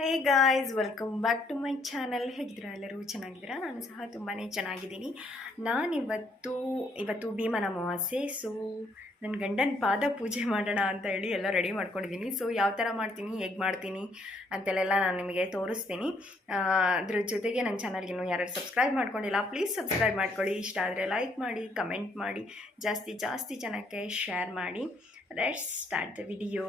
Hey guys welcome back to my channel ಹೇಗಿದ್ದೀರಾ ಎಲ್ಲರೂ? ಚೆನ್ನಾಗಿದ್ದೀರಾ? ನಾನು ಸಹ ತುಂಬಾ ಚೆನ್ನಾಗಿದ್ದೀನಿ. ನಾನಿವತ್ತು ಇವತ್ತು ಭೀಮನ ಅಮಾವಾಸ್ಯೆ ಸೊ ನನ್ನ ಗಂಡನ ಪಾದ ಪೂಜೆ ಮಾಡೋಣ ಅಂತ ಹೇಳಿ ಎಲ್ಲ ರೆಡಿ ಮಾಡ್ಕೊಂಡಿದ್ದೀನಿ. ಸೊ ಯಾವ ಥರ ಮಾಡ್ತೀನಿ, ಹೇಗೆ ಮಾಡ್ತೀನಿ ಅಂತೆಲ್ಲ ನಾನು ನಿಮಗೆ ತೋರಿಸ್ತೀನಿ. ಅದ್ರ ಜೊತೆಗೆ ನನ್ನ ಚಾನಲ್ಗೆ ಇನ್ನೂ ಯಾರು ಸಬ್ಸ್ಕ್ರೈಬ್ ಮಾಡ್ಕೊಂಡಿಲ್ಲ ಪ್ಲೀಸ್ ಸಬ್ಸ್ಕ್ರೈಬ್ ಮಾಡ್ಕೊಳ್ಳಿ. ಇಷ್ಟ ಆದರೆ ಲೈಕ್ ಮಾಡಿ ಕಮೆಂಟ್ ಮಾಡಿ. ಜಾಸ್ತಿ ಜಾಸ್ತಿ ಜನಕ್ಕೆ ಶೇರ್ ಮಾಡಿ. Let's start the video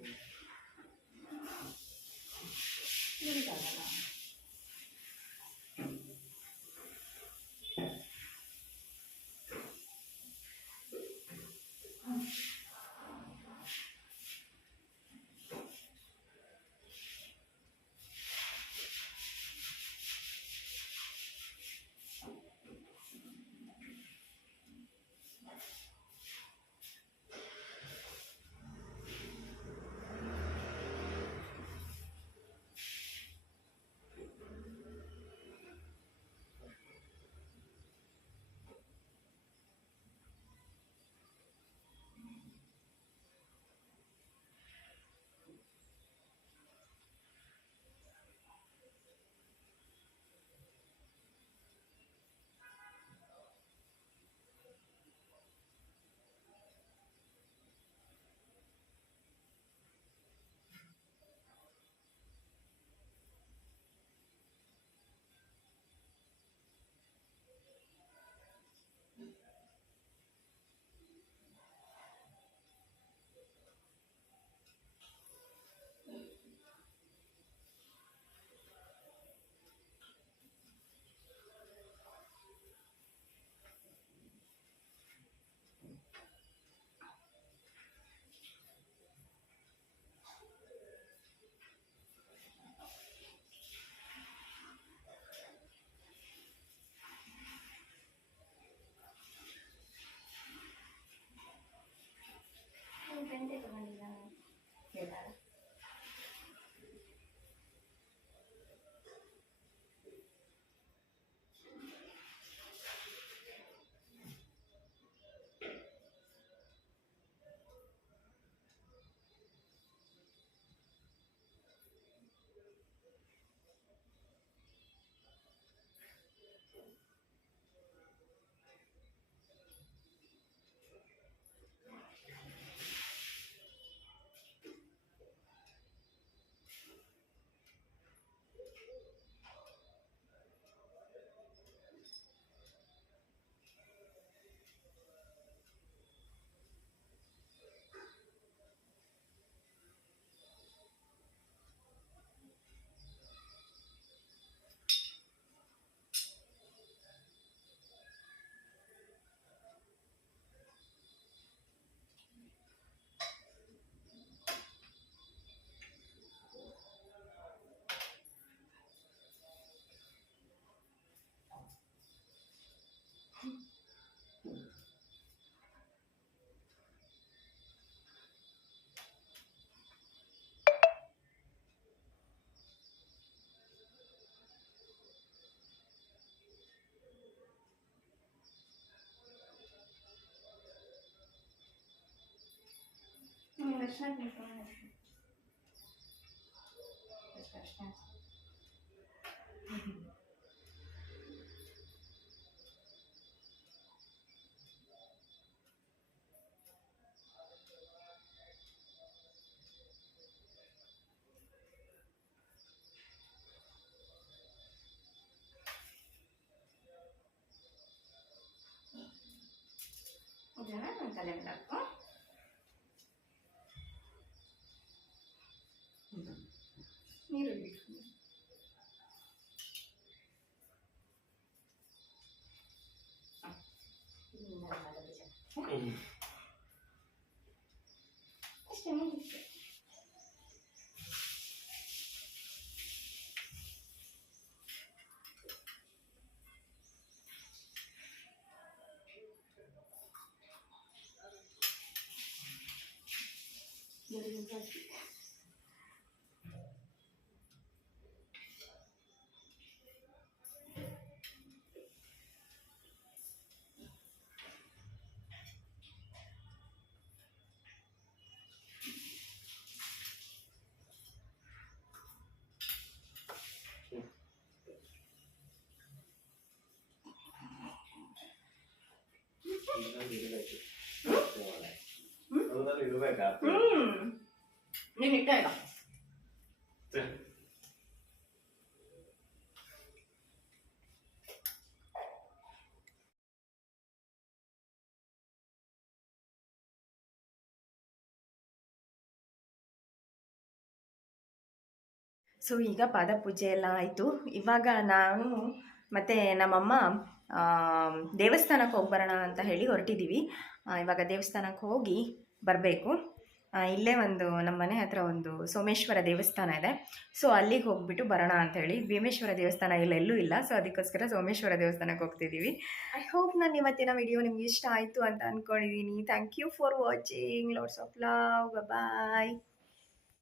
akin. Başlar ne falan Baş başlar. हो जाना मैं गले में लगता हूँ なるほどですよね。うん。確かに無理って。Thank you. ಇಟ್ಟ ಈಗ ಸೊ ಈಗ ಪಾದ ಪೂಜೆ ಎಲ್ಲ ಆಯಿತು ಇವಾಗ ನಾನು ಮತ್ತು ನಮ್ಮಮ್ಮ ಆ, ದೇವಸ್ಥಾನಕ್ಕೆ ಹೋಗಿ ಬರೋಣ ಅಂತ ಹೇಳಿ ಹೊರಟಿದ್ದೀವಿ. ಇವಾಗ ದೇವಸ್ಥಾನಕ್ಕೆ ಹೋಗಿ ಬರಬೇಕು. ಇಲ್ಲೇ ಒಂದು ನಮ್ಮ ಮನೆ ಹತ್ರ ಒಂದು ಸೋಮೇಶ್ವರ ದೇವಸ್ಥಾನ ಇದೆ. ಸೊ, ಅಲ್ಲಿಗೆ ಹೋಗ್ಬಿಟ್ಟು ಬರೋಣ ಅಂತ ಹೇಳಿ ಭೀಮೇಶ್ವರ ದೇವಸ್ಥಾನ ಇಲ್ಲ ಎಲ್ಲೂ ಇಲ್ಲ. ಸೊ, ಅದಕ್ಕೋಸ್ಕರ ಸೋಮೇಶ್ವರ ದೇವಸ್ಥಾನಕ್ಕೆ ಹೋಗ್ತಿದ್ದೀವಿ. ಐ ಹೋಪ್ ನಾನು ಇವತ್ತಿನ ವಿಡಿಯೋ ನಿಮ್ಗೆ ಇಷ್ಟ ಆಯಿತು ಅಂತ ಅಂದ್ಕೊಂಡಿದ್ದೀನಿ thank you for watching lots of love bye